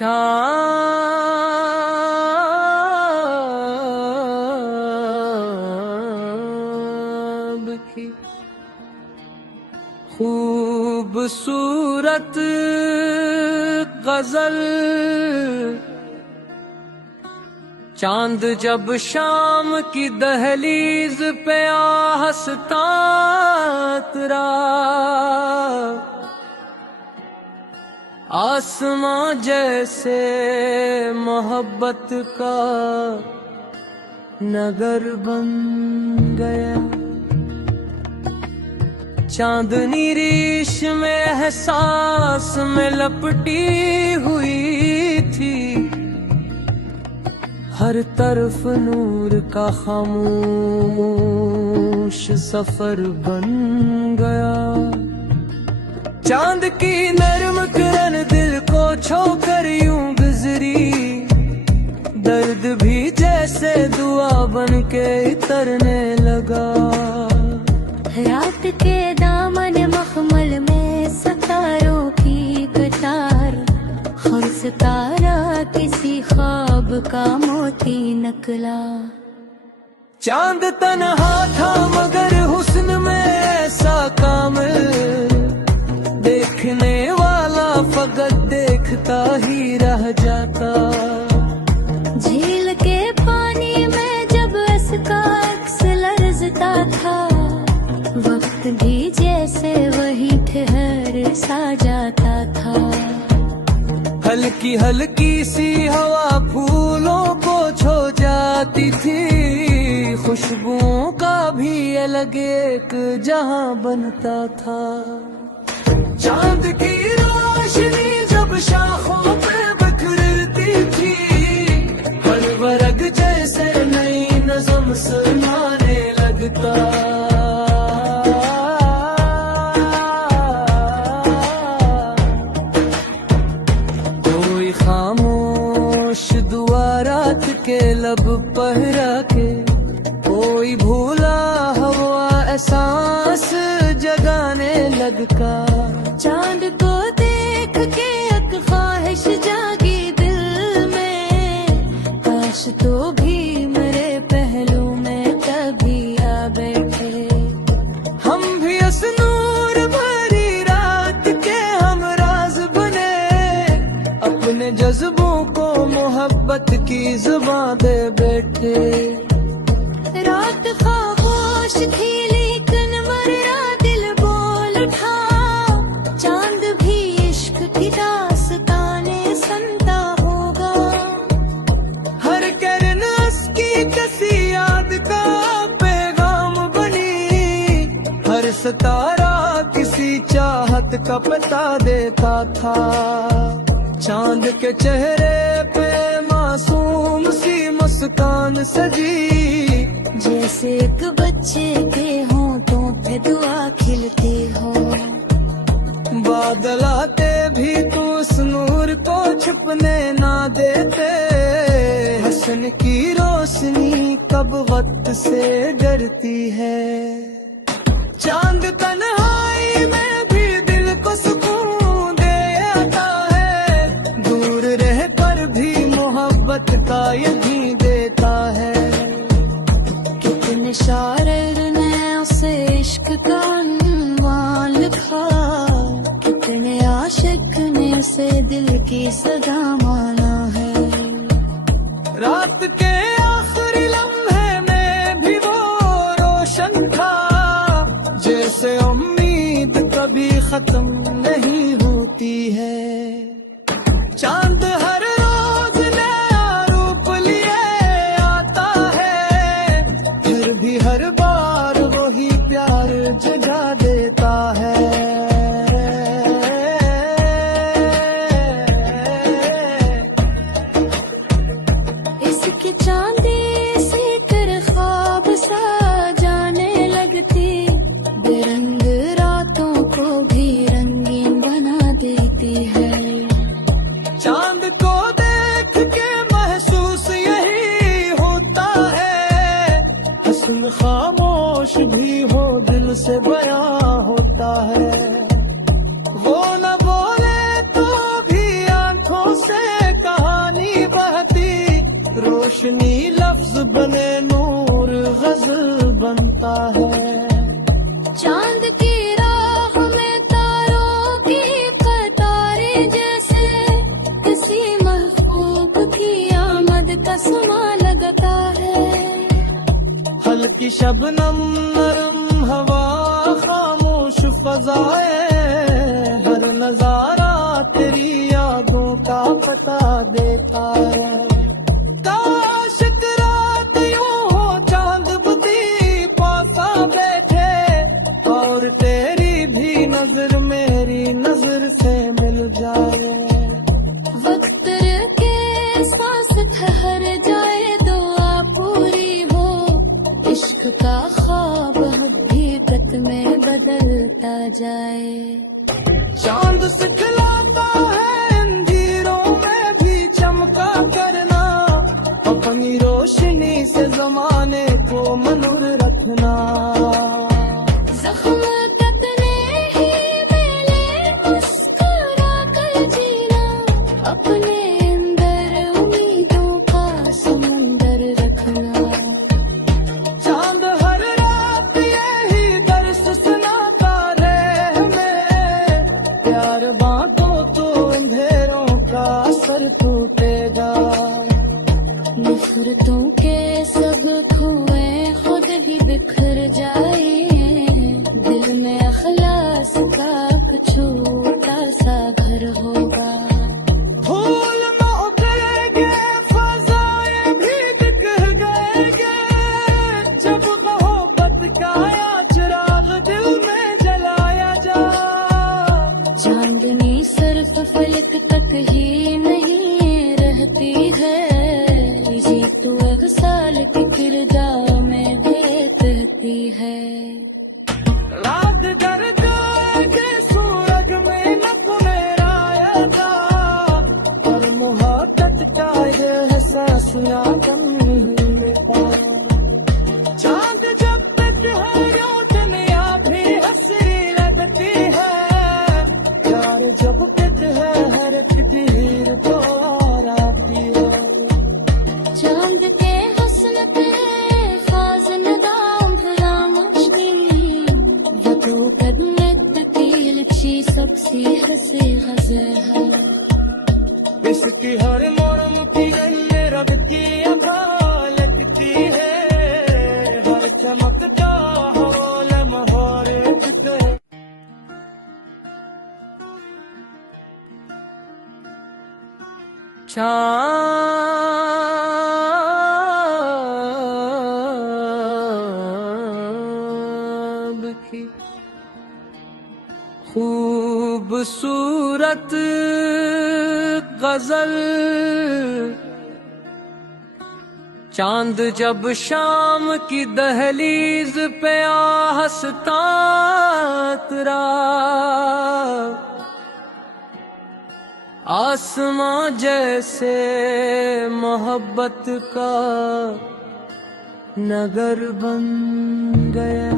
शाम की खूबसूरत गजल, चांद जब शाम की दहलीज पे आ हंसता उतरा, आसमां जैसे मोहब्बत का नगर बन गया। चांदनी रीश में एहसास में लपटी हुई थी, हर तरफ नूर का खामोश सफर बन गया। चांद की नरम किरण दिल को छोकर यूं गुजरी, दर्द भी जैसे दुआ बन के इतरने लगा। रात के दामन मखमल में सितारों की कतार, हर सितारा किसी ख्वाब का मोती नकला। चांद तन्हा था मगर हुस्न में ऐसा कामिल, देखने वाला फकत देखता ही रह जाता। झील के पानी में जब इसका अक्स लरजता था, वक्त भी जैसे वही ठहर सा जाता था। हल्की हल्की सी हवा फूलों को छू जाती थी, खुशबुओं का भी अलग एक जहां बनता था। चांद की रोशनी जब शाखों पे बिखरती थी, हर वर्ग जैसे नई नज़्म सुनाने लगता। कोई खामोश दुआ रात के लब पहरा के, कोई भूला हवा एहसास जगाने लगता। चांद को देख के एक ख्वाहिश जागी दिल में, काश तो भी मेरे पहलू में कभी आ बैठे। हम भी इस नूर भरी रात के हमराज बने, अपने जज्बों को मोहब्बत की जुबां दे बैठे। रात खामोश थी लेकिन मर्रा दिल बोल उठा, चांद भी इश्क की दास्ताने सुनता होगा। हर किरण उसकी किसी याद का पैगाम बनी, हर सितारा किसी चाहत का पता देता था। चांद के चेहरे पे मासूम सी मुस्कान सजी, जैसे एक बच्चे के होंठों पे दुआ खिलती हो। बादल आते भी तो उस नूर को छुपने ना देते, हसन की रोशनी कब वक्त से डरती है। चांद तन्हाई में भी दिल को सुकून दे आता है, दूर रह कर भी मोहब्बत का यकीन देता है। कितने शायर ने उसे इश्क का उन्वान लिखा, कितने आशिक ने उसे दिल की सदा माना है। रात के आखिरी लम्हे में भी वो रोशन था, जैसे उम्मीद कभी खत्म नहीं होती है। चांद हर रोज नया रूप लिए आता है, फिर भी हर बार वही प्यार जगा देता है। इसकी चांदी से कर ख्वाब सा जाने लगती, बेरंग रातों को भी रंगीन बना देती है। चांद को देख के महसूस यही होता है, हसन खामोश भी हो दिल से बयां होता है। वो न बोले तो भी आंखों से रोशनी लफ्ज बने नूर गजल बनता है। चांद की राह में तारों की कतारें जैसे किसी महबूब की आमद का समा लगता है। हल्की शबनम नरम हवा खामोश फजाए, हर नजारा तेरी यादों का पता देता है। काश एक रात यूं हो चांद बुती पासा बैठे, और तेरी भी नजर मेरी नजर से मिल जाए। वक्त के सांस ठहर जाए, दुआ पूरी हो, इश्क का ख्वाब हकीकत में बदलता जाए। चांद सिखलाता है अंधेरों में भी चमका करना, अपनी रोशनी से जमाने को मनूर रखना। जख्म कतरे ही मेले मुस्कुरा कर जीना, अपने अंदर उम्मीदों का समंदर रखना। चांद हर रात यही दर्स सुनाता रहे हमें, प्यार बातों तो अंधेरों का असर टूटेगा। नफरतों के सब कुएं खुद ही बिखर जाए, दिल में अखलास का एक छोटा सा घर होगा। फूल महकेंगे, फज़ाएं भी बिखर गएंगे, जब मोहब्बत का चिराग दिल में जलाया जा। चांदनी सिर्फ फलक तक ही नहीं रहती है, ये तो एक साल की किरदार में बहती है। रात डर जाएगी सूरज में न मेरा था, और मोहब्बत का ये एहसास यादम नहीं लेता। चांद जब तक है रोशनियाँ भी हंसी लगती है, प्यार जब तक है हर एक तीर तो आती है। चांद के हुस्न पे फाज नदाम भला मुश्किल, वो तो कदमत की लिपसी सबसी हंसे गजल है। इसकी हर मोड़ की रग की अदा लगती है, हर चमकता हो लम्हों पे। चाँद की खूबसूरत गजल, चांद जब शाम की दहलीज पे आ हंसता तेरा, आसमां जैसे मोहब्बत का नगर बन गया।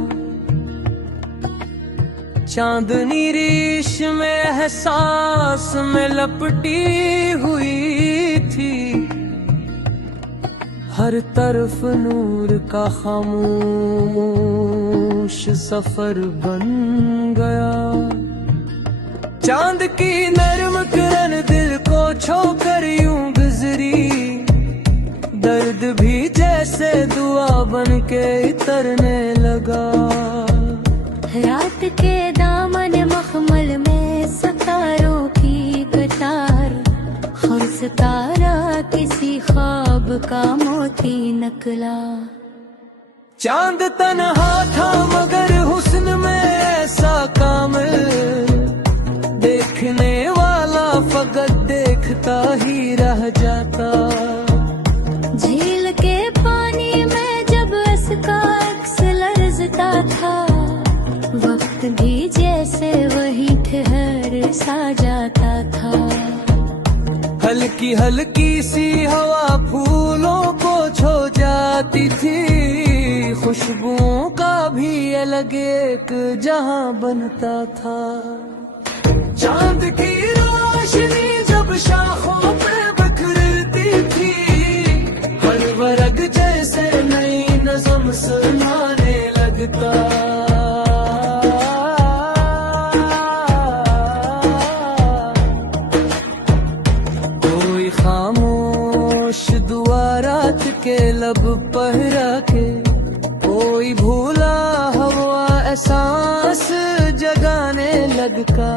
चांदनी रीश में एहसास में लपटी हुई थी, हर तरफ नूर का खामोश सफर बन गया। चांद की नरम किरण दिल को छोकर यूं गुजरी, दर्द भी जैसे दुआ बन के इतरने लगा। रात के दामन मखमल में सितारों की कतार, हर सितारा किसी ख्वाब का मोती नकला। चांद तन्हा था मगर हुस्न में ऐसा कामिल, देखने वाला फकत देखता ही रह जाता। झील के पानी में जब इसका अक्स लरजता था, वक्त भी जैसे वही ठहर सा जाता था। हल्की हल्की सी हवा फूलों को छू जाती थी, खुशबुओं का भी अलग एक जहां बनता था। चांद की रोशनी जब शाखों पे बिखरती थी, हर सुनाने लगता। कोई खामोश दुआ रात के लब पहरा के, कोई भूला हवा एहसास जगाने लगता।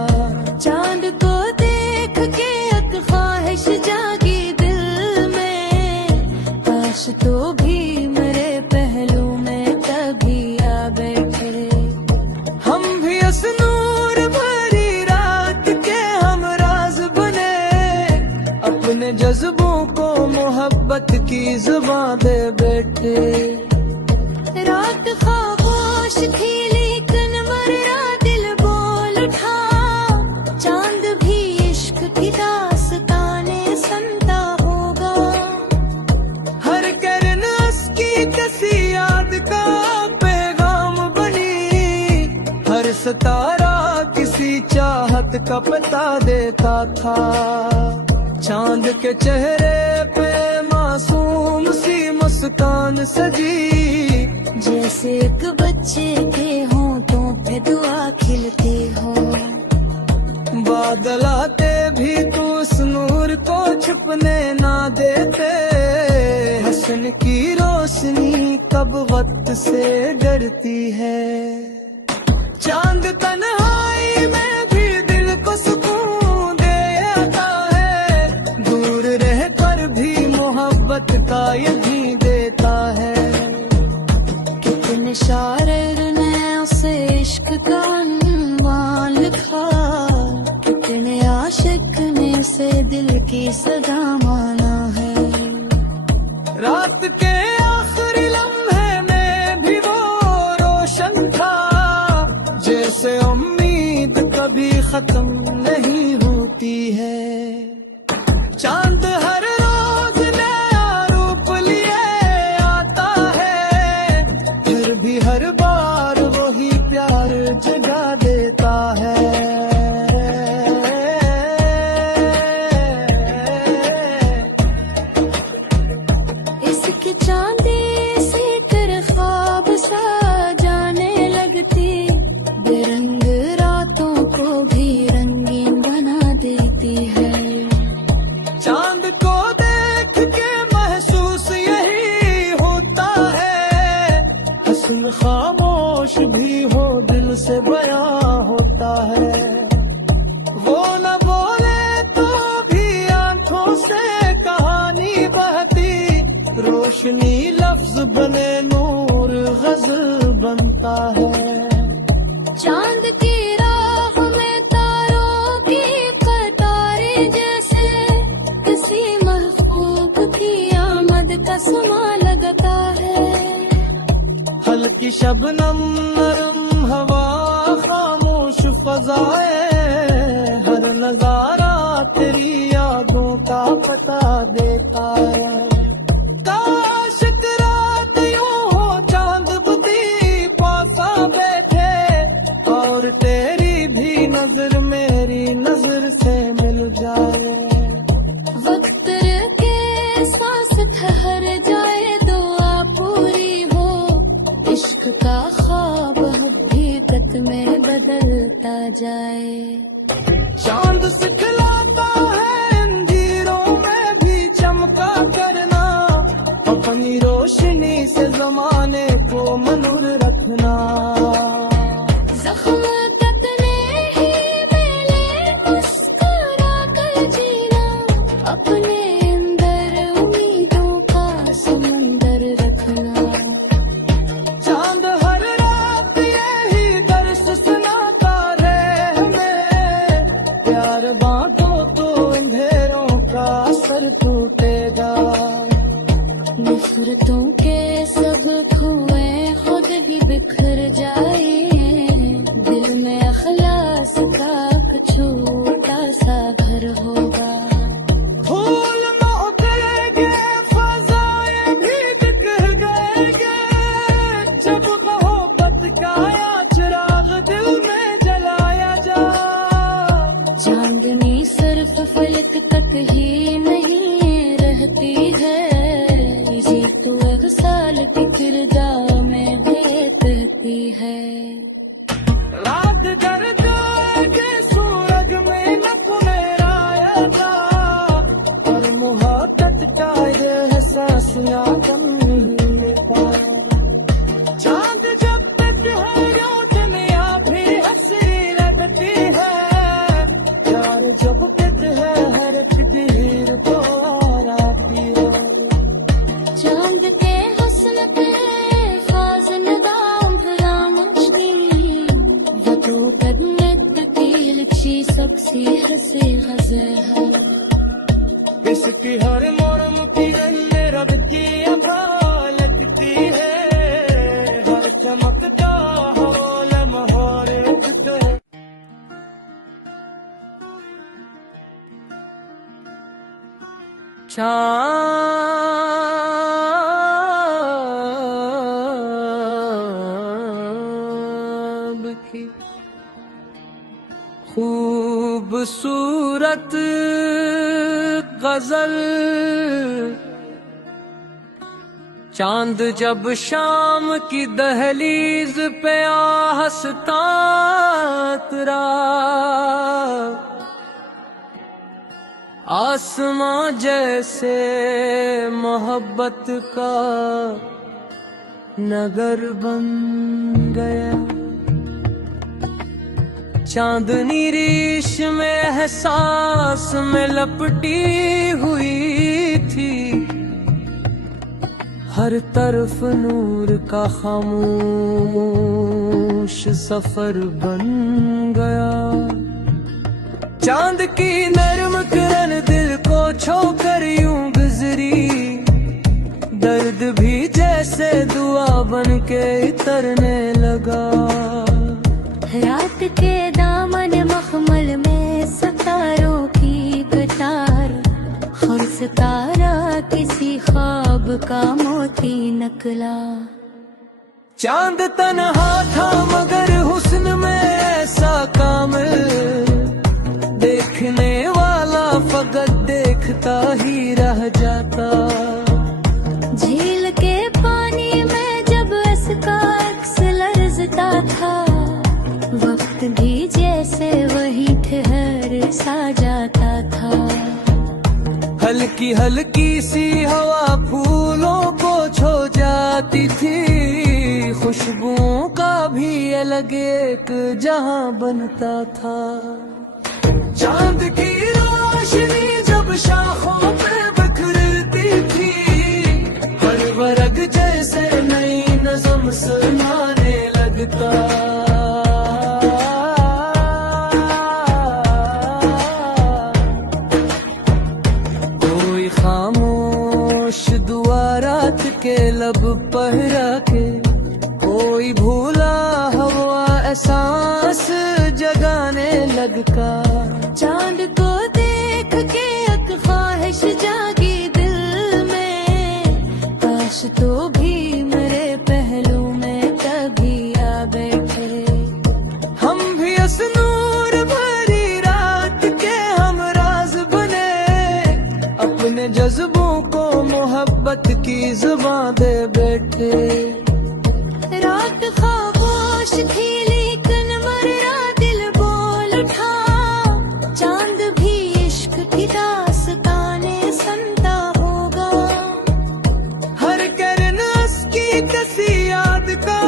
चांद को देख के एक ख्वाहिश जागी दिल में, काश तो भी मेरे पहलू में कभी आ बैठे। हम भी इस नूर भरी रात के हम राज बने, अपने जज्बों को मोहब्बत की जुबान दे बैठे। रात खामोश थी लेकिन मरना दिल बोल उठा, चांद भी इश्क की दास्ताने सुनता होगा। हर किरण उसकी किसी याद का पैगाम बनी, हर सितारा किसी चाहत का पता देता था। चांद के चेहरे पे मासूम सी मुस्कान सजी, जैसे एक बच्चे के होंठों पे दुआ खिलती हो। बादल आते भी तू उस नूर को छुपने ना देते, हसन की रोशनी कब वक्त से डरती है। चांद तन्हाई में भी दिल को सुकून दे आता है, दूर रह कर भी मोहब्बत का यही देता है। कितने शायर ने उसे इश्क का अनवान लिखा, कितने आशिक ने उसे दिल की सदा माना है। रात के आखिरी लम्हे में भी वो रोशन था, जैसे उम्मीद कभी खत्म नहीं होती है। चांद हर रोज नया रूप लिए आता है, फिर भी हर बार वही प्यार जगा देता है। इसकी चांदी से तेरे ख्वाब सा जाने लगती, बेरंग रातों को भी रंगीन बना देती है। चांद को देख के महसूस यही होता है, हसन खामोश भी हो दिल से बयां होता है। वो न बोले तो भी आंखों से कहानी बहती, रोशनी लफ्ज बने नूर गजल बनता है। चांद की राह में तारों की कतारें जैसे, किसी महबूब की आमद का समा लगता है। हल्की शबनम नरम हवा खामोश फजाए, हर नजारा तेरी यादों का पता देता है। काश एक रात यूं हो चांद बुती पासा बैठे, और तेरी भी नजर मेरी नजर से मिल जाए। वक्त के सांस ठहर जाए, दुआ पूरी हो, इश्क का ख्वाब हकीकत में बदलता जाए। चांद सिखलाता है अंधेरों में भी चमका करना, अपनी रोशनी से जमाने को मनूर रखना। जख्म तकने ही मिले मुस्कुरा कर जीना, अपने अंदर उम्मीदों का समंदर रखना। चांद हर रात यही दर्श सुनाता रहे हमें, प्यार बांटो तो अंधेरों का असर टूटेगा। नफरतों के सब धुएं खुद ही बिखर जाए, दिल में अखलास का एक छोटा सा घर होगा। फूल न उतरेंगे, फजाएं भी बिखर गएंगे, जब मोहब्बत का चिराग दिल में जलाया जा। चांदनी सिर्फ फलक तक ही नहीं रहती है, इसी तो एक साल की किरदार में डर के सूरज में न मेरा और मोहब्बत का ये एहसास आदम नहीं लेता। चांद जब तक है रोशनियां भी हंसी लगती है, यार जब तक है हर तकदीर को आती है। चांद के हुस्न पे फाज़ निगाम फरामोशी वतू कदमत तकील ची सबसी हंसी हज़े है। इसकी हर मोड़ की रब की अदा लगती है, हर चमकता हो लम्हों पे। चाँद की खूबसूरत गजल, चांद जब शाम की दहलीज पे आ हंसता उतरा, आसमां जैसे मोहब्बत का नगर बन गया। चांदनी रीश में एहसास में लपटी हुई थी, हर तरफ नूर का खामोश सफर बन गया। चांद की नरम किरण दिल को छोकर यूं गुजरी, दर्द भी जैसे दुआ बन के तरने लगा। रात के दामन मखमल में सितारों की कतार, हर सितारा किसी ख्वाब का मोती निकला। चांद तन्हा था मगर हुस्न में ऐसा कामिल, देखने वाला फकत देखता ही रह जाता। झील के पानी में जब इसका अक्स लरजता था, वक्त भी जैसे वही ठहर सा जाता था। हल्की हल्की सी हवा फूलों को छू जाती थी, खुशबुओं का भी अलग एक जहां बनता था। चांद की रोशनी जब शाखों पे बिखरती थी, हर वर्ग जैसे नई नज़म सुनाने लगता। कोई खामोश दुआ रात के लब पहरा के, कोई भूला हवा एहसास जगाने लगता। चांद को देख के एक ख्वाहिश जागी दिल में, काश तो भी मेरे पहलू में कभी आ बैठे। हम भी इस नूर भरी रात के हमराज बने, अपने जज्बों को मोहब्बत की जुबान दे बैठे। रात खामोश थी लेकिन मर्रा दिल बोल उठा, चांद भी इश्क की दास्ताने सुनता होगा। हर किरण उसकी किसी याद का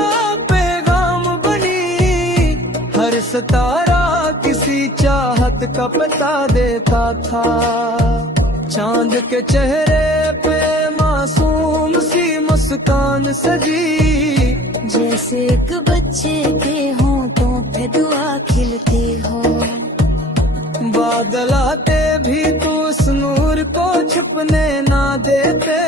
पैगाम बनी, हर सितारा किसी चाहत का पता देता था। चांद के चेहरे पे मासूम सी मुस्कान सजी, जैसे एक बच्चे के होंठों पे दुआ खिलती हो। बादल आते भी तो उस नूर को छुपने ना देते,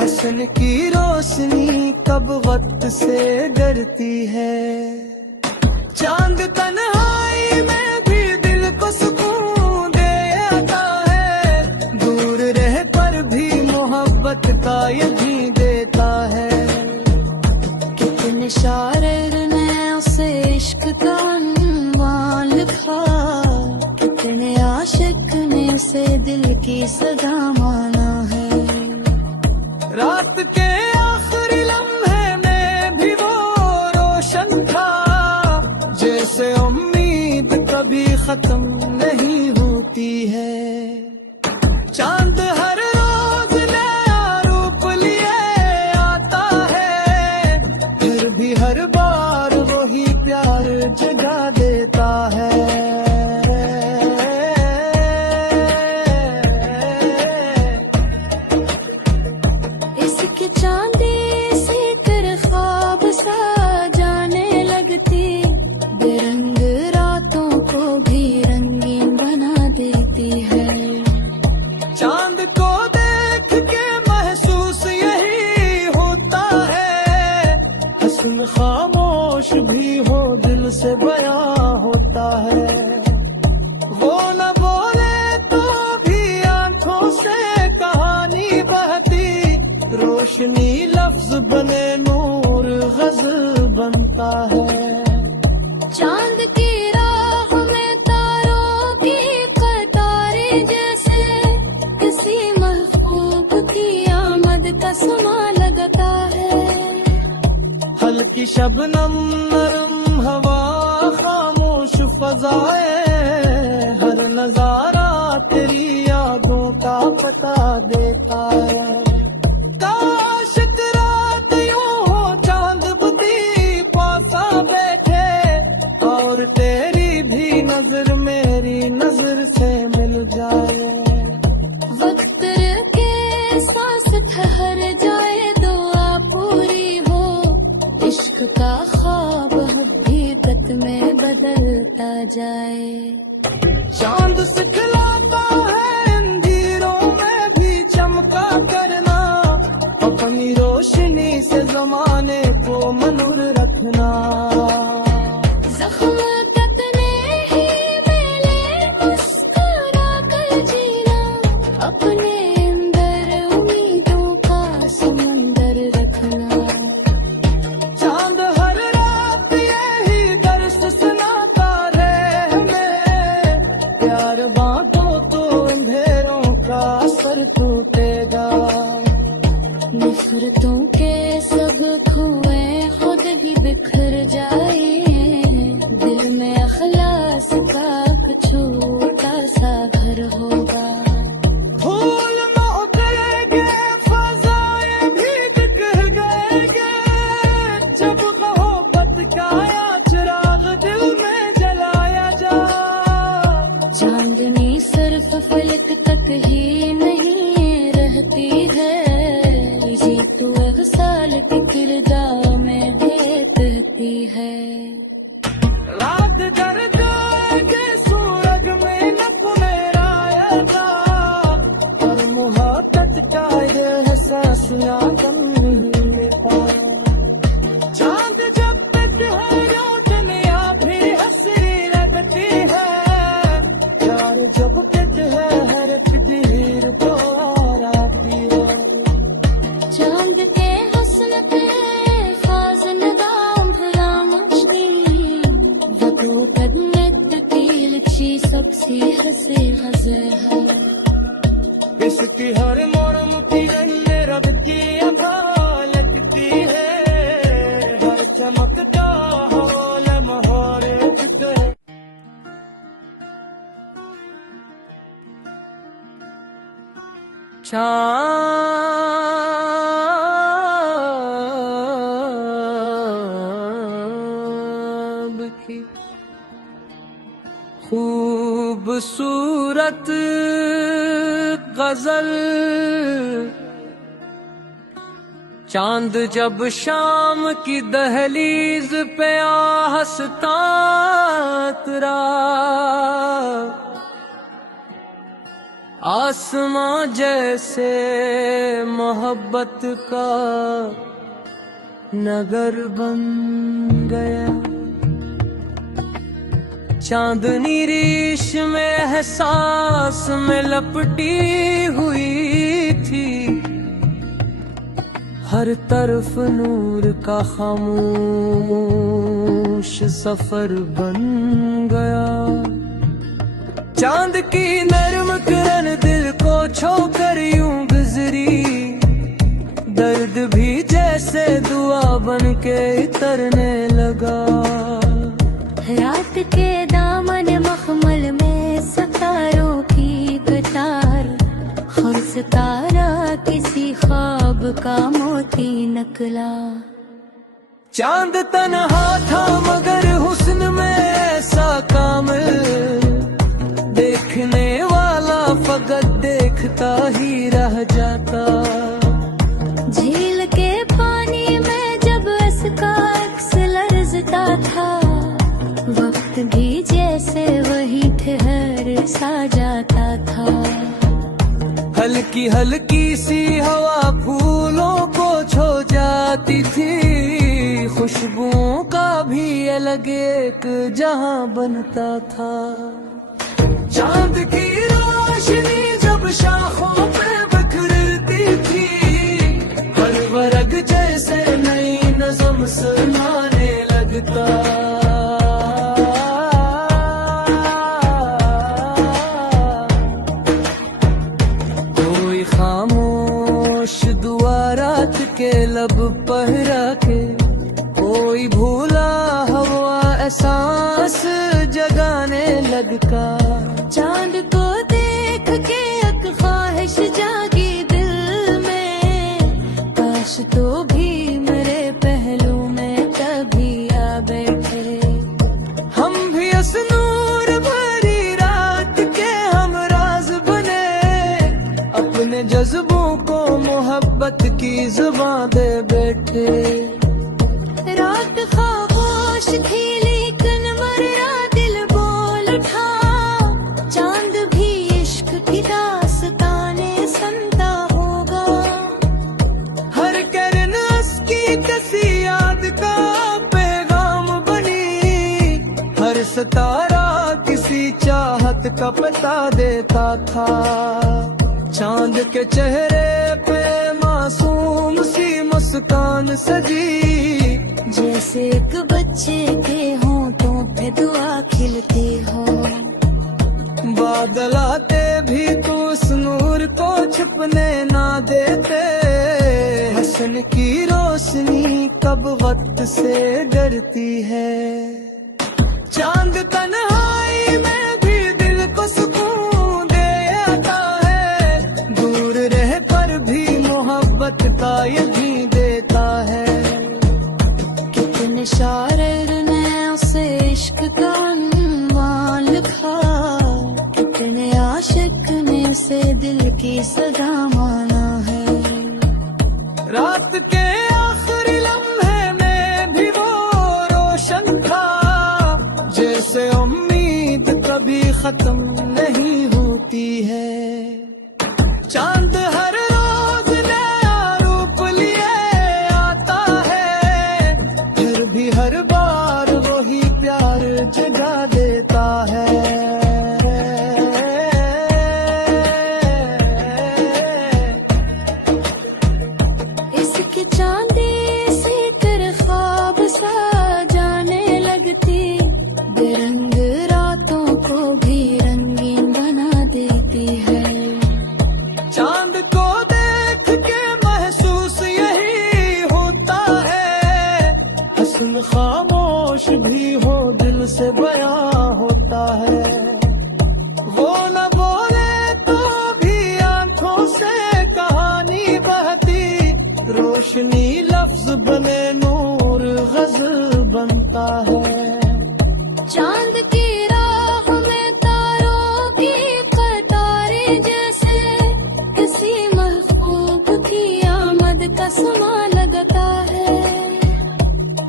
हसन की रोशनी कब वक्त से डरती है। चांद तन्हाई में भी दिल को सुकून देता है, दूर रह पर भी मोहब्बत का यही देता है। कितने शायर ने उसे इश्क का अनवान लिखा, कितने आशिक ने उसे दिल की सदा माना है। रात के आखिरी लम्हे में भी वो रोशन था, जैसे उम्मीद कभी खत्म नहीं होती है। चांद हर रोज नया रूप लिए आता है, फिर भी हर बार वही प्यार जगा देता है। इसके चांदी से कर ख्वाब सा जाने लगती, बेरंग रातों को भी रंगीन बना देती है। चांद को देख के महसूस यही होता है, हस्न खामोश भी हो दिल से बयां होता है। वो न बोले तो भी आंखों से कहानी बहती, रोशनी लफ्ज बने नूर गजल बनता है। चांद की राह में तारों की कतारें जैसे किसी महबूब की आमद का समा लगता है। हल्की शबनम नरम हवा खामोश फजाए, हर नजारा तेरी यादों का पता देता है। काश रात यूं हो चांद बुती पासा बैठे, और तेरी भी नजर मेरी नजर से मिल जाए। वक्त के सांस ठहर जाए, दुआ पूरी हो, इश्क का ख्वाब हकीकत में बदलता जाए। चांद सिखलाता है अंधेरों में भी चमका करना, अपनी रोशनी से जमाने को मनूर रखना। जख्म तकने ही मिले मुस्कुरा कर जीना, अपने अंदर उम्मीदों का समंदर रखना। चांद हर रात यही दर्स सुनाता रहे हमें, प्यार बांटो तो अंधेरों का असर टूटेगा। नफरतों के सब कुएं खुद ही बिखर जाए, दिल में अखलास का छोटा सा घर होगा। फूल महकेंगे, फज़ाएं भी बिखर जाएंगे, जब मोहब्बत का चिराग दिल में जलाया जा। चांदनी सिर्फ फलक तक ही नहीं रहती है, जी तो साल की किरदार में देती है। रात डर जाएंगे सूरज में नक मेरा था, और मुहब्बत का ये एहसासियां कम नहीं लेता। चांद जब तक है दुनिया भी हंसी लगती है, प्यार जब तक है हर तकदीर तो आती है। चांद के हुस्न पे फाज़न दाम फरामोशी, वदू कदमत तिल ची सबसी हसे हसे है। इसकी हर मोड़ मुठियन रब की अदा लगती है, हर चमकता हो लम्हों पे। चाँद की खूबसूरत गजल, चांद जब शाम की दहलीज पे आ हंसता तेरा, आसमां जैसे मोहब्बत का नगर बन गया। चांदनी रीश में एहसास में लपटी हुई थी, हर तरफ नूर का खामोश सफर बन गया। चांद की नरम किरण दिल को छोकर यूं गुजरी, दर्द भी जैसे दुआ बन के उतरने लगा। रात के दामन मखमल में सितारों की कतार, खुद सितारा किसी ख्वाब का मोती नकला। चांद तन्हा था मगर हुस्न में ऐसा कामिल, देखने वाला फकत देखता ही रह जाता। झील के पानी में जब इसका अक्स लरजता था, वक्त भी जैसे वही ठहर सा जाता था। हल्की हल्की सी हवा फूलों को छू जाती थी, खुशबुओं का भी अलग एक जहां बनता था। चांद की रोशनी जब शाखों पे बिखरती थी, हर वर्ग जैसे नई नज़्म सुनाने लगता। कोई खामोश दुआ रात के लब पर रखे, कोई भूला हवा एहसास जगाने लगता। चांद को देख के एक ख्वाहिश जागी दिल में, काश तो भी मेरे पहलू में कभी आ बैठे। हम भी इस नूर भरी रात के हम राज बने, अपने जज्बों को मोहब्बत की जुबान दे बैठे। रात खामोश थी लेकिन मरा दिल बोल उठा, चांद भी इश्क की दास्ताने सुनता होगा। हर करन उसकी किसी याद का पैगाम बनी, हर सितारा किसी चाहत का पता देता था। चांद के चेहरे पे मासूम सी मुस्कान सजी, जैसे एक बच्चे के होंठों पे दुआ खिलती हो। बादल आते भी तू उस नूर को छुपने ना देते, हसन की रोशनी कब वक्त से डरती है। चांद तन्हाई में भी दिल को सुकून दे आता है, दूर रह पर भी मोहब्बत का यकीन देता है। कितने शायर ने उसे इश्क का अनवान लिखा, कितने आशिक ने उसे दिल की सदा माना है। रात के आखिरी लम्हे में भी वो रोशन था, जैसे उम्मीद कभी खत्म नहीं होती है। चांद हर रोज नया रूप लिए आता है, फिर भी हर बार वही प्यार जगा देता है। इसकी चांदी से तेरे ख्वाब सा जाने लगती, बेरंग रातों को भी रंगीन बना देती है। चांद को देख के महसूस यही होता है, हसन खामोश भी हो दिल से बयां होता है। वो न बोले तो भी आंखों से कहानी बहती, रोशनी लफ्ज बने नूर गजल बनता है। चांद की राह में तारों की कतारें जैसे, किसी महबूब की आमद का समा लगता है।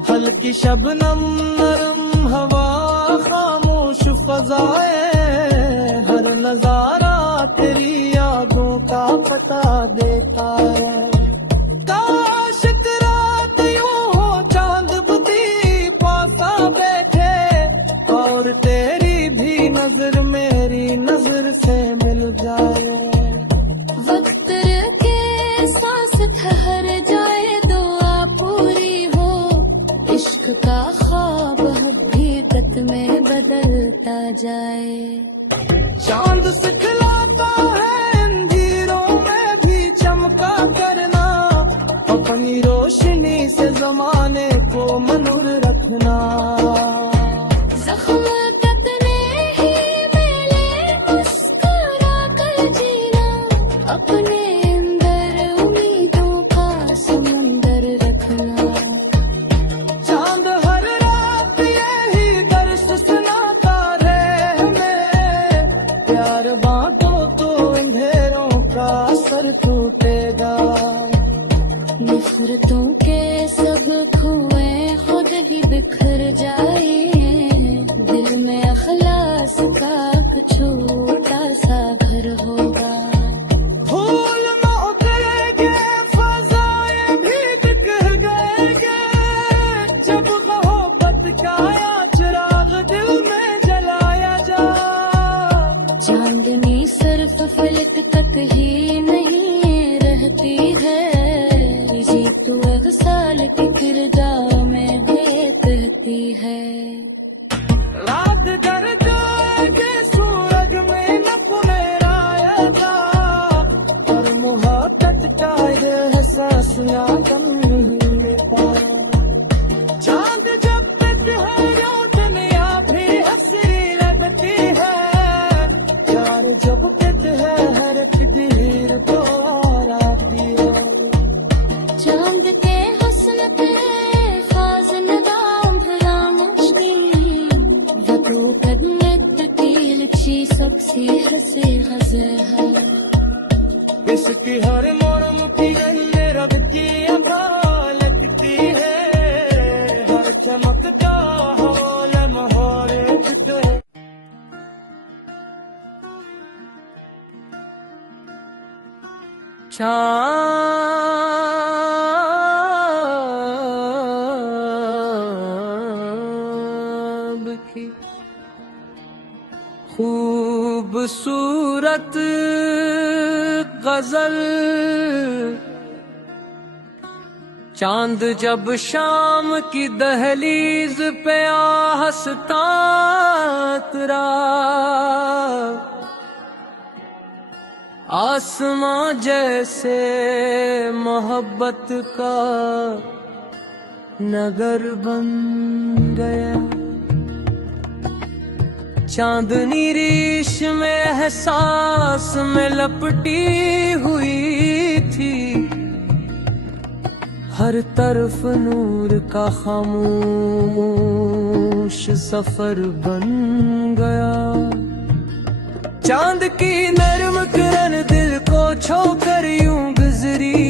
हल्की शबनम नरम हवा खामोश फजाए, हर नजारा तेरी यादों का पता देता है। काश एक रात यूं हो चांद बुती पासा बैठे, और तेरी भी नजर मेरी नजर से मिल जाए। वक्त के सांस ठहर जाए, दुआ पूरी हो, इश्क का ख्वाब हकीकत में बदलता जाए। चांद सिखलाता है अंधेरों में भी चमका करना, अपनी रोशनी से जमाने को मनूर रखना। इखलास का एक छोटा सा घर होगा। फूल न उतरेंगे, फज़ाएं भी बिक गएंगे, जब मोहब्बत का चिराग दिल में जलाया जा। चांदनी सिर्फ फलक तक ही नहीं रहती है, जी तो एक साल की किरदार में बहती है। रात डर जाएंगे, सूरज में न पुनराएगा, और मोहब्बत का एहसास कम नहीं लेता। चांद जब है दुनिया भी हंसी लगती है, प्यार जब है हर तकदीर तो और आती है। चांद के हुस्न पे खास नदाम भलामची, वदू कदमत तकील ची सबसी हंसी हज़े है। इसकी हर मोड़ की गन्ने रब की अदा लगती है, हर चमक का हौल महौरे फिटे। चाँद की खूबसूरत गजल, चांद जब शाम की दहलीज पे आ हंसता उतरा, आसमां जैसे मोहब्बत का नगर बन गया। चांदनी रीश में एहसास में लपटी हुई थी, हर तरफ नूर का खामोश सफर बन गया। चांद की नरम किरण दिल को छोकर यूं गुजरी,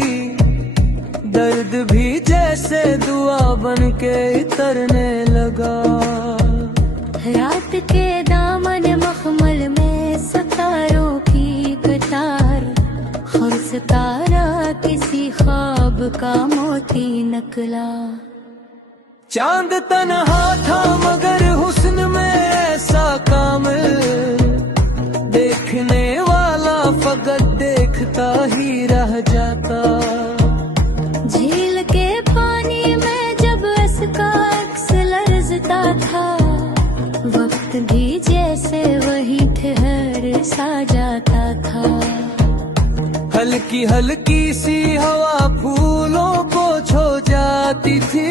दर्द भी जैसे दुआ बन के तरने लगा। रात के दामन मखमल में सितारों की कतार, हर सितारा किसी ख्वाब का मोती नकला। चांद तन्हा था मगर हुस्न में ऐसा कामिल, देखने वाला फकत देखता ही रह जाता। झील के पानी में जब इसका अक्स लरजता था, वक्त भी जैसे वही ठहर सा जाता था। हल्की हल्की सी हवा फूलों को छू जाती थी,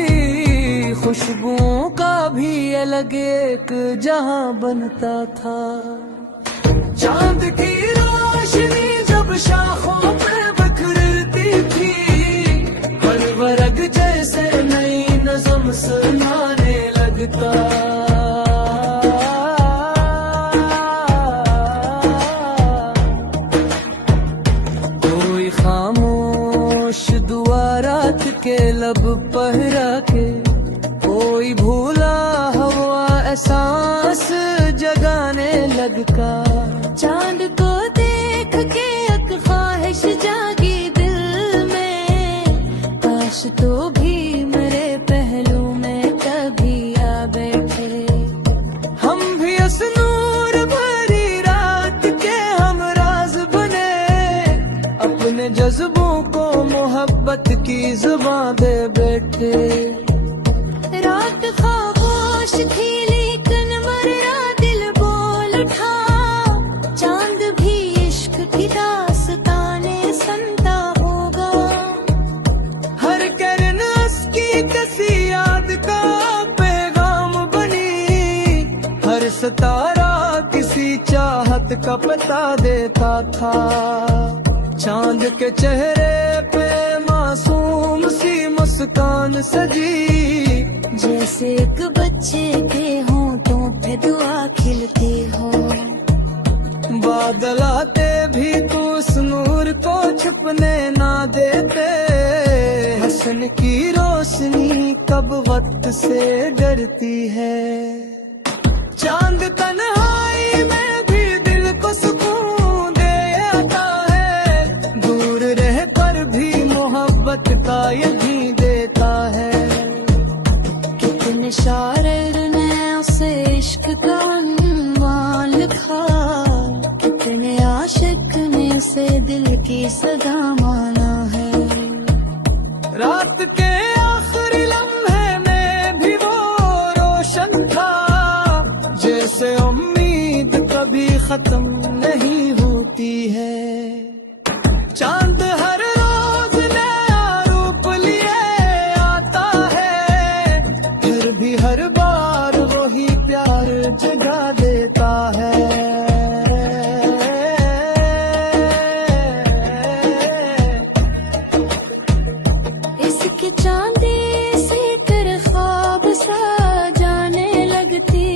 खुशबुओं का भी अलग एक जहां बनता था। चांद की रोशनी जब शाखों पे बिखरती थी, हर वर्ग जैसे नई नज़म सुनाने लगता। कोई खामोश दुआ रात के लब पहरा के, कोई भूला हवा एहसास जगाने लगता। चांद को देख के एक ख्वाहिश जागी दिल में, काश तो भी मेरे पहलू में कभी आ बैठे। हम भी उस नूर भरी रात के हमराज बने, अपने जज्बों को मोहब्बत की जुबान दे बैठे। रात खामोश थी लेकिन मरा दिल बोल उठा, चांद भी इश्क की दास्ताने सुनता होगा। हर किरण उसकी किसी याद का पैगाम बनी, हर सितारा किसी चाहत का पता देता था। चांद के चेहरे पे मासूम सी मुस्कान सजी, जैसे एक बच्चे के होंठों पे दुआ खिलती हो। बादल आते भी तू उस नूर को छुपने ना देते, हसन की रोशनी कब वक्त से डरती है। चांद तन्हाई में भी दिल को सुकून दे आता है, दूर रह पर भी मोहब्बत का यही देता है। कितने शायर ने उसे इश्क का अनवान लिखा, कितने आशिक ने उसे दिल की सदा माना है। रात के आखिरी लम्हे में भी वो रोशन था, जैसे उम्मीद कभी खत्म नहीं होती है। चांद हर रोज नया रूप लिए आता है, फिर भी हर बार वही प्यार जगा देता है। इसकी चांदी से तेरे ख्वाब जाने लगती,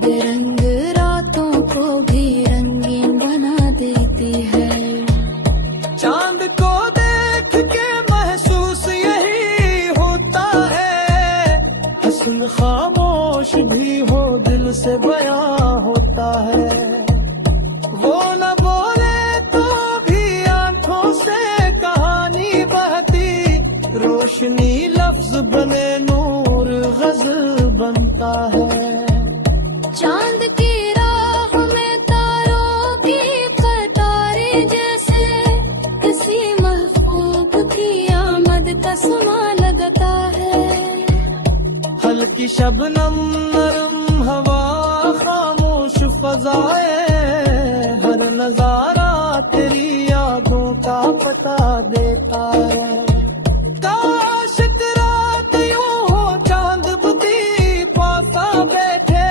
बेरंग रातों को भी रंगीन बना देती है। चांद को देख के महसूस यही होता है, हस्न खामोश भी हो दिल से बयां होता है। वो न बोले तो भी आंखों से कहानी बहती, रोशनी लफ्ज बने नूर गजल बनता है। चांद की राह में तारों की कतारें जैसे, किसी महबूब की आमद का समा लगता है। हल्की शबनम नरम हवा खामोश फजाए, हर नजारा तेरी यादों का पता देता है। काश रात यूं हो चांद बुती पासा बैठे,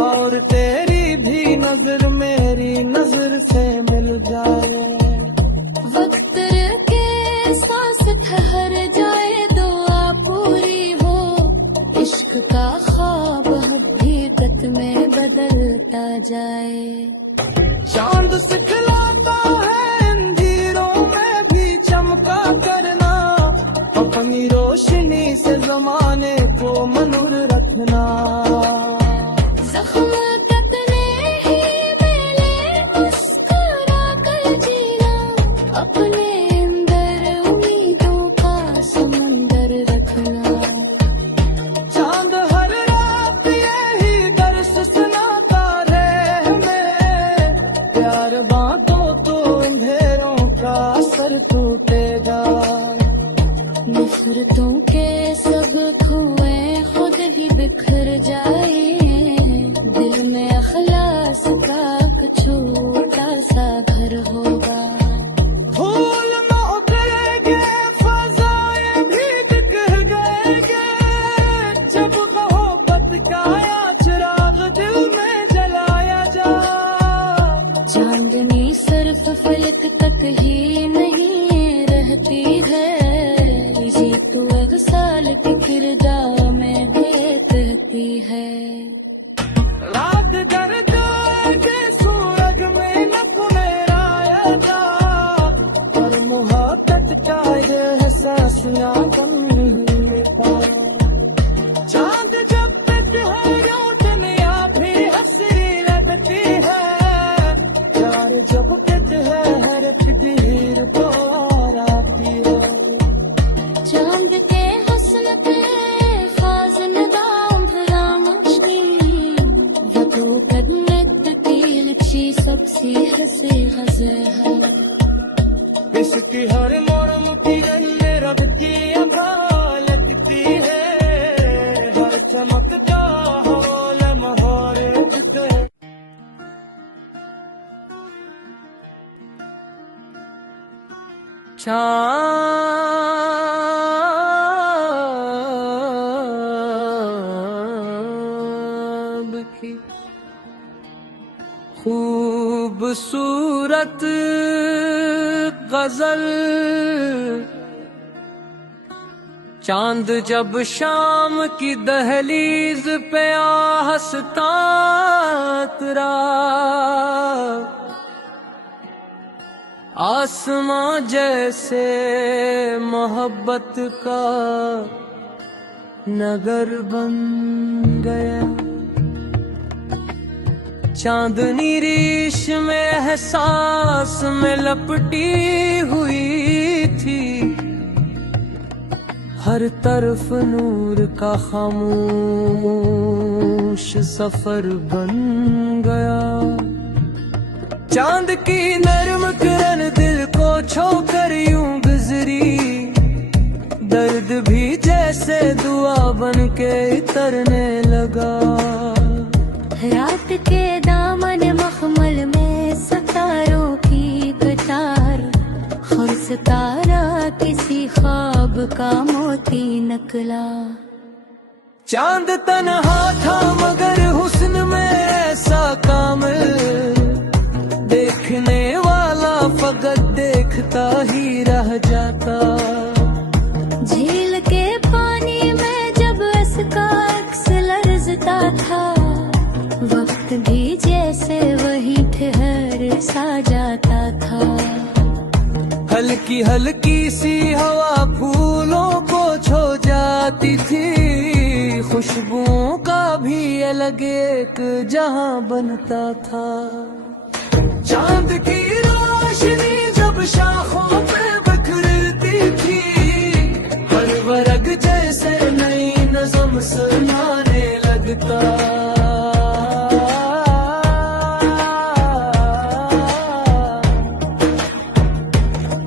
और तेरी भी नजर मेरी नजर से मिल जाए। वक्त के सांस ठहर जाए, दुआ पूरी हो, इश्क का ख्वाब हकीकत में बदलता जाए। चांद सिखलाता है अंधेरों में भी चमका करना, अपनी रोशनी से जमाने को मनूर रखना। जख्म तकने ही मिले मुस्कुरा कर जीना, अपने अंदर उम्मीदों का समंदर रखना। चांद हर रात यही दर्स सुनाता रहे हमें, प्यार बातों तो अंधेरों का असर टूटेगा। नफरतों के सब कुएं खुद ही बिखर जाए, दिल में अखलास का एक छोटा सा घर होगा। फूल न उतरेंगे, फजाएं भी बिखर गएंगे, जब मोहब्बत का चिराग दिल में जलाया जा। चांदनी सिर्फ फलक तक ही नहीं रहती है, इसी को एक साल के किरदार में देती है। रात घर के सूरज में नक मेरा आया, और मोहब्बत का ये एहसास ना कम नहीं था। चांद जब तक है दुनिया भी हंसी लगती है, प्यार जब तक है हर तकदीर तो आती है। चांद के हुस्न पे फाज़ निदाम फरामोशी, वो तो कदमत की लच्छी सबसी हंसी हंसे है। इसकी हर मोड़ की रब की अदा लगती है, हर चमकता हो लम्होर चाँद की खूबसूरत गजल, चांद जब शाम की दहलीज पे आ हंसता उतरा, आसमां जैसे मोहब्बत का नगर बन गया। चांदनी रीश में एहसास में लपटी हुई थी, हर तरफ नूर का खामोश सफर बन गया। चांद की नरम किरण दिल को छोकर यूं गुजरी, दर्द भी जैसे दुआ बन के तरने लगा। रात के दामन मखमल में सितारों की कतार, हर सितारा किसी ख्वाब का मोती नकला। चांद तन्हा था मगर हुस्न में ऐसा कामिल, देखने वाला फकत देखता ही रह जाता। झील के पानी में जब इसका अक्स लरजता था, वक्त भी जैसे वही ठहर सा जाता था। हल्की हल्की सी हवा फूलों को छू जाती थी, खुशबुओं का भी अलग एक जहां बनता था। चांद की रोशनी जब शाखों पे बिखरती थी, हर वर्ग जैसे नई नज़म सुनाने लगता।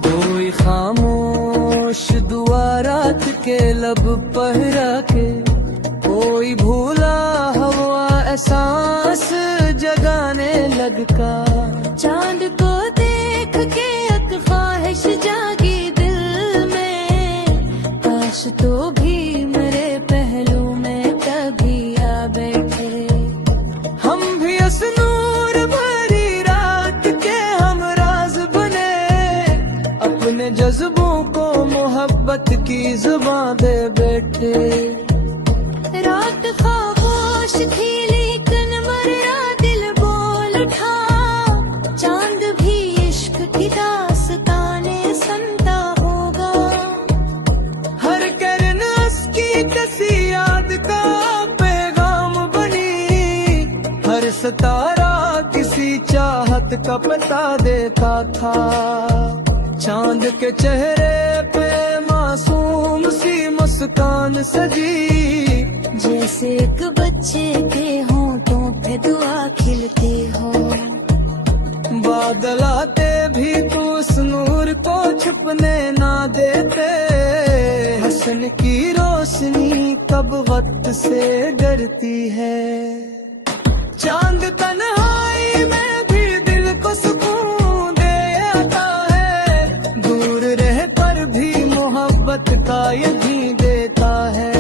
कोई खामोश दुआ रात के लब पहरा के, कोई भूला हवा एहसास जगाने लगता। चांद को देख के एक ख्वाहिश जागी दिल में, काश तो भी मेरे पहलू में कभी आ बैठे। हम भी इस नूर भरी रात के हम राज बने, अपने जज्बों को मोहब्बत की जुबां दे बैठे। रात खामोश थी लेकिन मर्रा दिल बोल उठा, चांद भी इश्क की दास्ताने सुनता होगा। हर करन उसकी किसी याद का पैगाम बनी, हर सितारा किसी चाहत का पता देता था। चांद के चेहरे पे मासूम सी मुस्कान सजी, जैसे एक बच्चे के होंठों पे दुआ खिलती हो। बादल आते भी तो उस नूर को छुपने ना देते, हसन की रोशनी कब वक्त से डरती है। चांद तन्हाई में भी दिल को सुकून दे आता है, दूर रह कर भी मोहब्बत का यकीन देता है।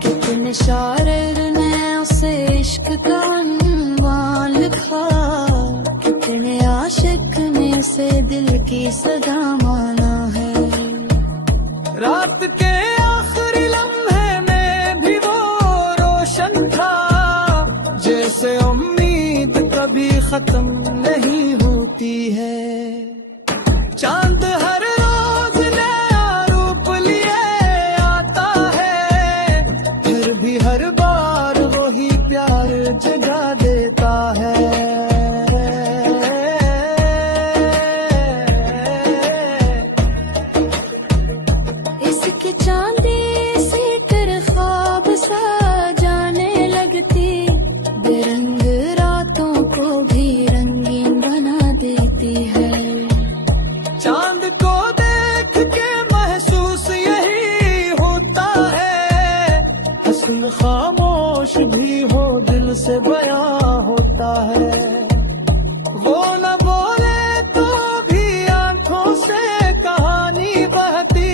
कितने शायर ने उसे इश्क का अनवान लिखा, कितने आशिक ने उसे दिल की सदा माना है। रात के आखिरी लम्हे में भी वो रोशन था, जैसे उम्मीद कभी खत्म नहीं होती है। चांद हर रोज नया रूप लिए आता है, फिर भी हर बार वही प्यार जगा देता है। इसके चांदी से कर ख्वाब सा जाने लगती, बेरंग रातों को भी रंगीन बना देती है। चांद को देख के महसूस यही होता है, हसन खामोश भी हो दिल से बयां होता है। वो न बोले तो भी आंखों से कहानी बहती,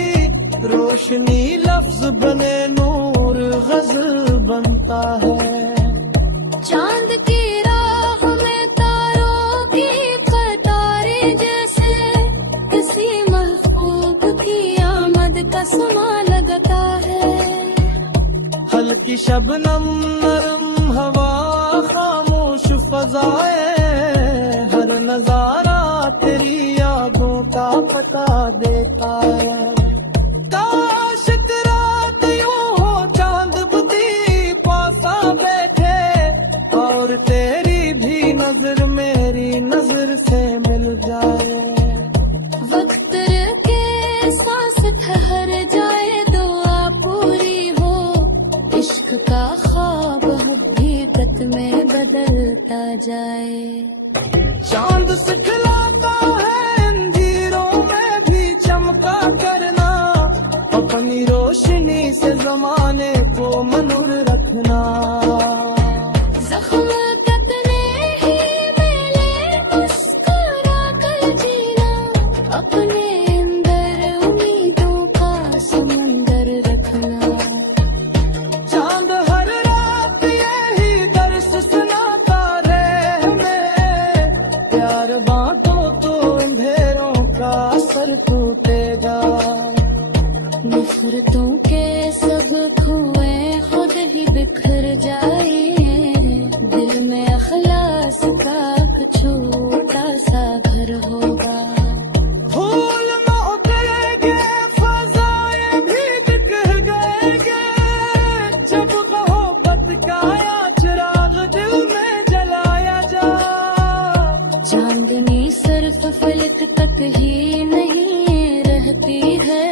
रोशनी लफ्ज बने नूर गजल बनता है। चांद की राह में तारों की कतारें जैसे किसी महबूब की आमद का समा लगता है। हल्की शबनम नरम हवा खामोश फजाए, हर नजारा तेरी यादों का पता देता है। काश रात यूं हो चांद बुद्धि पासा बैठे और तेरे तेरी भी नजर मेरी नजर से मिल जाए। वक्त के सांस ठहर जाए, दुआ पूरी हो, इश्क का ख्वाब हकीकत में बदलता जाए। चांद सिखलाता है अंधेरों में भी चमका करना, अपनी रोशनी से जमाने को मनूर रखना। जख्म कतरे ही मिले मुस्कुरा कर जीना, अपने अंदर उम्मीदों का समंदर रखना। चांद हर रात यही दर्स सुनाता रहे हमें, प्यार बांटो तो अंधेरों का असर टूटेगा। नफरतों के सब कुएं खुद ही बिखर जाए, दिल में अखलास का छोटा सा घर होगा। फूल उतरेंगे फजाएं भी बिखर गएंगे, जब मोहब्बत का चिराग दिल में जलाया जा। चांदनी सिर्फ फलक तक ही नहीं रहती है,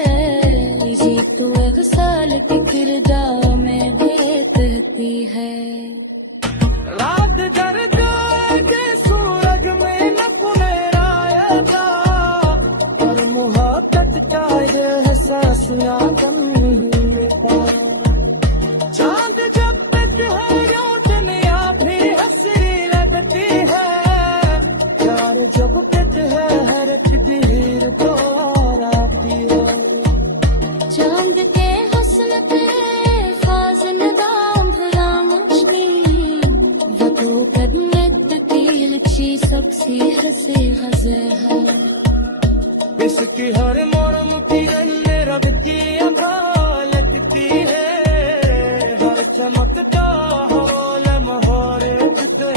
ये तो एक साल के किरदार में देती है। रात जर जाएगी सूरज में न पुनराएगा, और मोहब्बत का ये एहसास यादम नहीं लेता। चांद जब तक है रोशनियां भी हंसी लगती है, प्यार जब तक है हर तकदीर तो आती है। चांद के हुस्न पे फाज़ नदाम भला मुश्किल, वो तो कदमत की लिखी सबसे हंसे हंसे है। इसकी हर मोड़ किरण रब की आँखें लगती है, हर चमक का हौल महारत दे।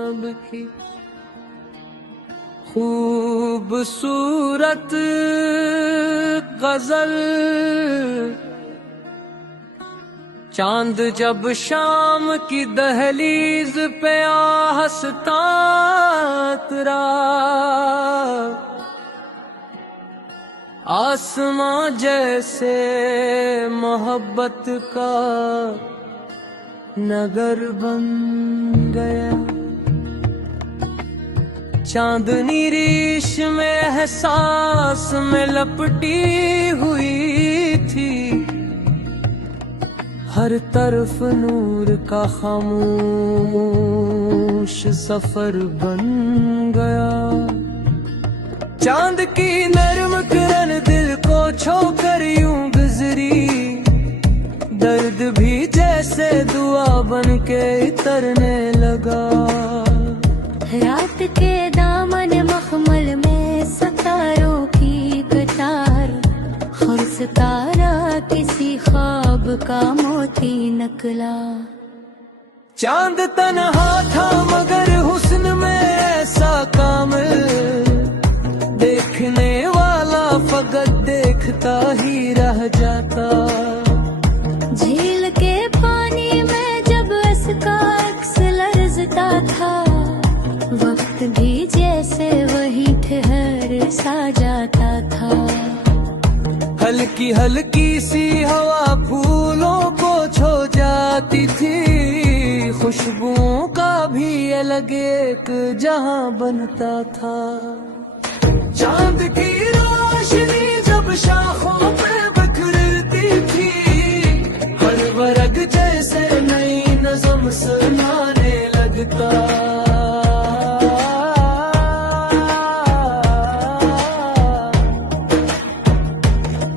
चाँद की खूबसूरत गजल, चांद जब शाम की दहलीज पे आ हंसता तेरा, आसमां जैसे मोहब्बत का नगर बन गया। चांदनी रीश में एहसास में लपटी हुई थी, हर तरफ नूर का खामोश सफर बन गया। चांद की नरम किरण दिल को छोकर यूं गुजरी, दर्द भी जैसे दुआ बन के इतरने लगा। रात के दामन मखमल में सितारों की कतार, खुद सितारा किसी ख्वाब का मोती नकला। चांद तन्हा था मगर हुस्न में ऐसा कामिल, देखने वाला फकत देखता ही रह जाता। झील के पानी में जब इसका अक्स लरजता था, वक्त भी जैसे वही ठहर सा जाता था। हल्की हल्की सी हवा फूलों को छू जाती थी, खुशबुओं का भी अलग एक जहां बनता था। चांद की रोशनी जब शाखों पे बिखरती थी, हर वर्ग जैसे नई नज़म सुनाने लगता।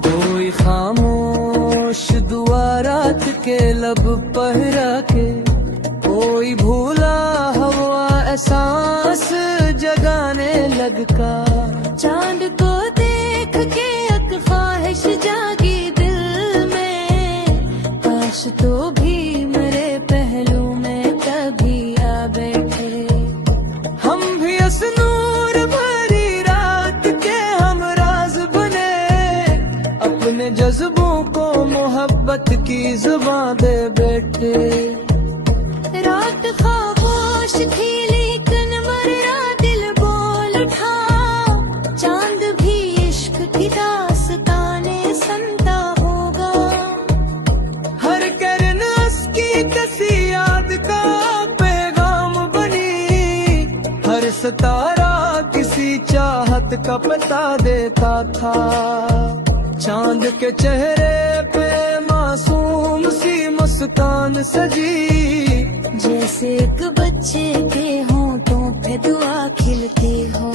कोई खामोश दुआ रात के लब पहरा के, कोई भूला हवा एहसास जगाने लगता। चांद को देख के एक ख्वाहिश जागी दिल में, काश तो भी मेरे पहलू में कभी आ बैठे। हम भी इस रात की जुबां दे बैठे। रात खामोश थी लेकिन मरना दिल बोल उठा, चांद भी इश्क की दास्ताने सुनता होगा। हर किरण उसकी किसी याद का पैगाम बनी, हर सितारा किसी चाहत का पता देता था। चांद के चेहरे पे मासूम सी मुस्कान सजी, जैसे एक बच्चे के होंठों पे दुआ खिलती हो।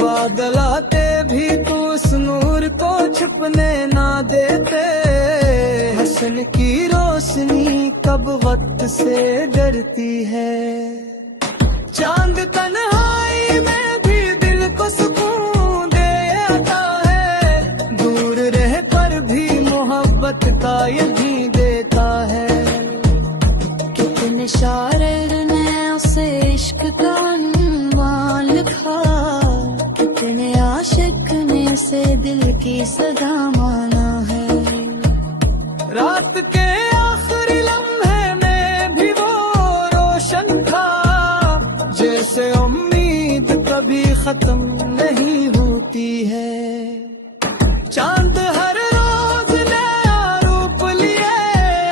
बादल आते भी तो उस नूर को छुपने ना देते, हसन की रोशनी कब वक्त से डरती है। चांद तन्हाई में भी दिल को सुकून दे आता है, दूर रह पर भी मोहब्बत का यही देता है। कितने शायर ने उसे इश्क का अनवान लिखा, कितने आशिक ने उसे दिल की सदा माना है। रात के आखिरी लम्हे में भी वो रोशन था, जैसे उम्मीद कभी खत्म नहीं होती है। चांद हर रोज नया रूप लिए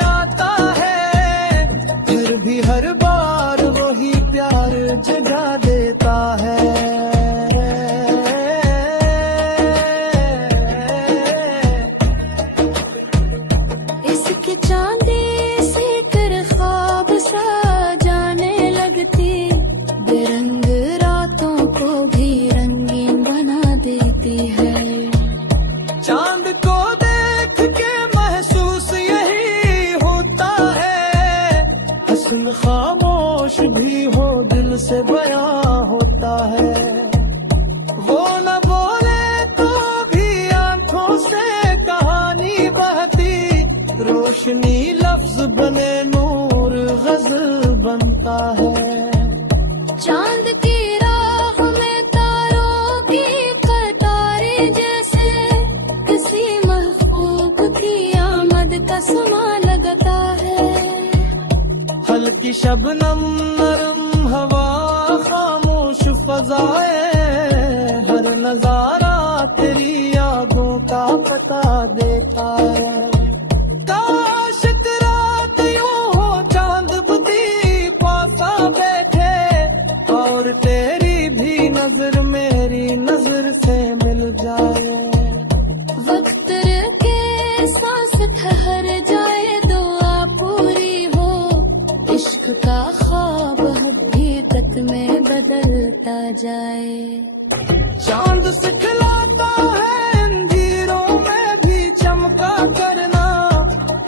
आता है, फिर भी हर बार वही प्यार जगा देता है। इसके चांदी से कर ख्वाब सा जाने लगती, बेरंग रातों को भी रंगीन बना देती है। चांद को देख के महसूस यही होता है, हस्न खामोश भी हो दिल से बयां होता है। वो न बोले तो भी आंखों से कहानी बहती, रोशनी लफ्ज बने नूर गजल बनता है। चांद की राह में तारों की कतारें जैसे, किसी महबूब की आमद का समा लगता है। हल्की शबनम नरम हवा खामोश फजाए, हर नजारा तेरी यादों का पता देता है। काश एक रात यूं हो चांद बुद्धि पासा बैठे, और तेरी भी नजर मेरी नजर से मिल जाए। वक्त के सांस ठहर जाए, दुआ पूरी हो, इश्क का ख्वाब हकीकत में बदलता जाए। चांद सिखलाता है अंधेरों में भी चमका करना,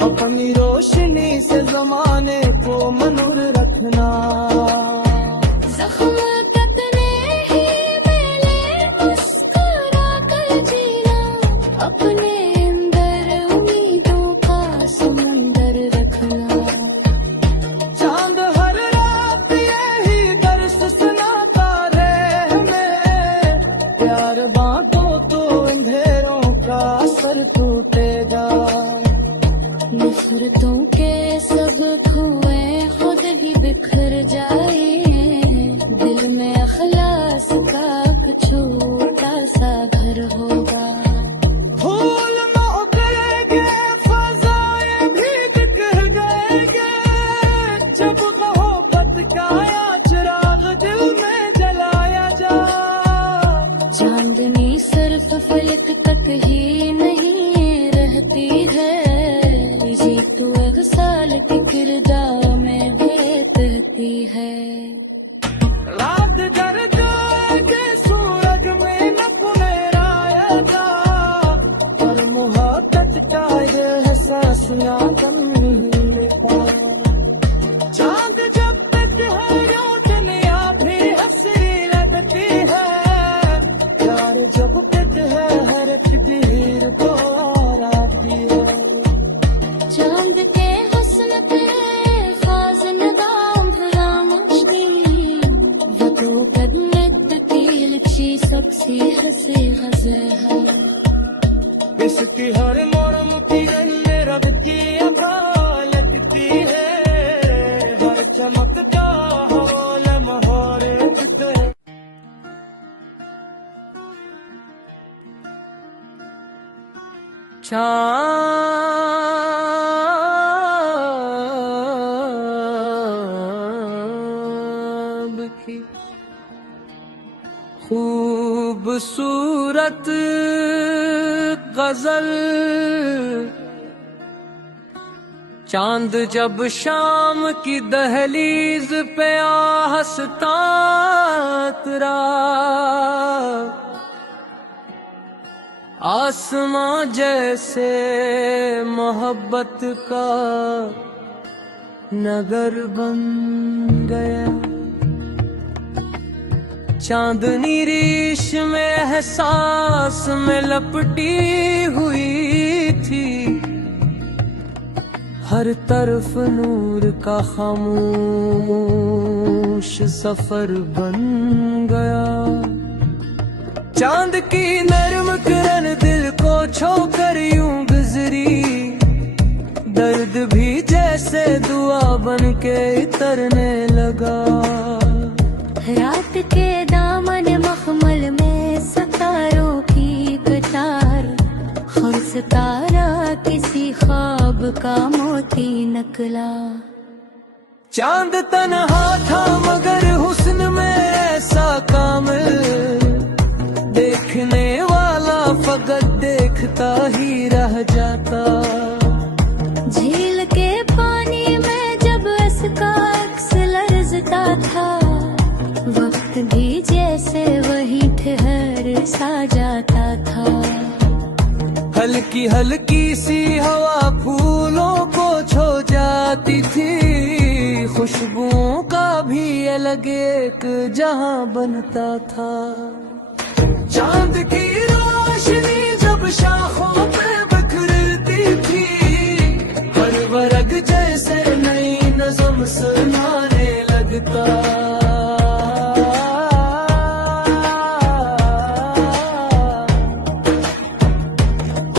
अपनी रोशनी से जमाने को मनूर रखना। जख्म तकने ही मिले मुस्कुरा कर जीना, अपने अंदर उम्मीदों का समंदर रखना। चांद हर रात यही दर्स सुनाता रहे हमें, प्यार बांटो तो अंधेरों का असर टूटेगा। नफरतों के सब कुएं खुद ही बिखर जाए, दिल में अखलास का एक छोटा सा घर होगा। फूल न उगेंगे, फजाएं भी बिखर गएंगे, जब मोहब्बत का चिराग दिल में जलाया जा। चांदनी सिर्फ फलक तक ही नहीं रहती है, जी तो एक साल के किरदार में बहती है। रात जर जाके सूरज में न पुनराया, और मोहब्बत का ये एहसास ना कम नहीं लेता। चांद जब तक है रोशनियां भी हंसी लगती है, प्यार जब तक है हर तकदीर को और आती है। चांद के हुस्न पे खास नदाम भला मुश्किल, वो तो कदमत की लच्छी सबसे हंसे हंसे है। इसकी हर मोड़ की मेरा की अदा लगती है, हर चमकता हो लम्हों पे। चाँद की खूबसूरत गजल, चांद जब शाम की दहलीज पे आ हंसता उतरा, आसमां जैसे मोहब्बत का नगर बन गया। चांदनी रीश में एहसास में लपटी हुई थी, हर तरफ नूर का खामोश सफर बन गया। चांद की नरम किरण दिल को छोकर यूं गुजरी, दर्द भी जैसे दुआ बन के तरने लगा। रात के दामन मखमल में सितारों की कतार, हर सितारा किसी ख्वाब का मोती नकला। चांद तन्हा था मगर हुस्न में ऐसा कामिल, देखने वाला फकत देखता ही रह जाता। झील के पानी में जब इसका अक्स लरजता था, वक्त भी जैसे वही ठहर सा जाता था। हल्की हल्की सी हवा फूलों को छू जाती थी, खुशबुओं का भी अलग एक जहां बनता था। चांद की रोशनी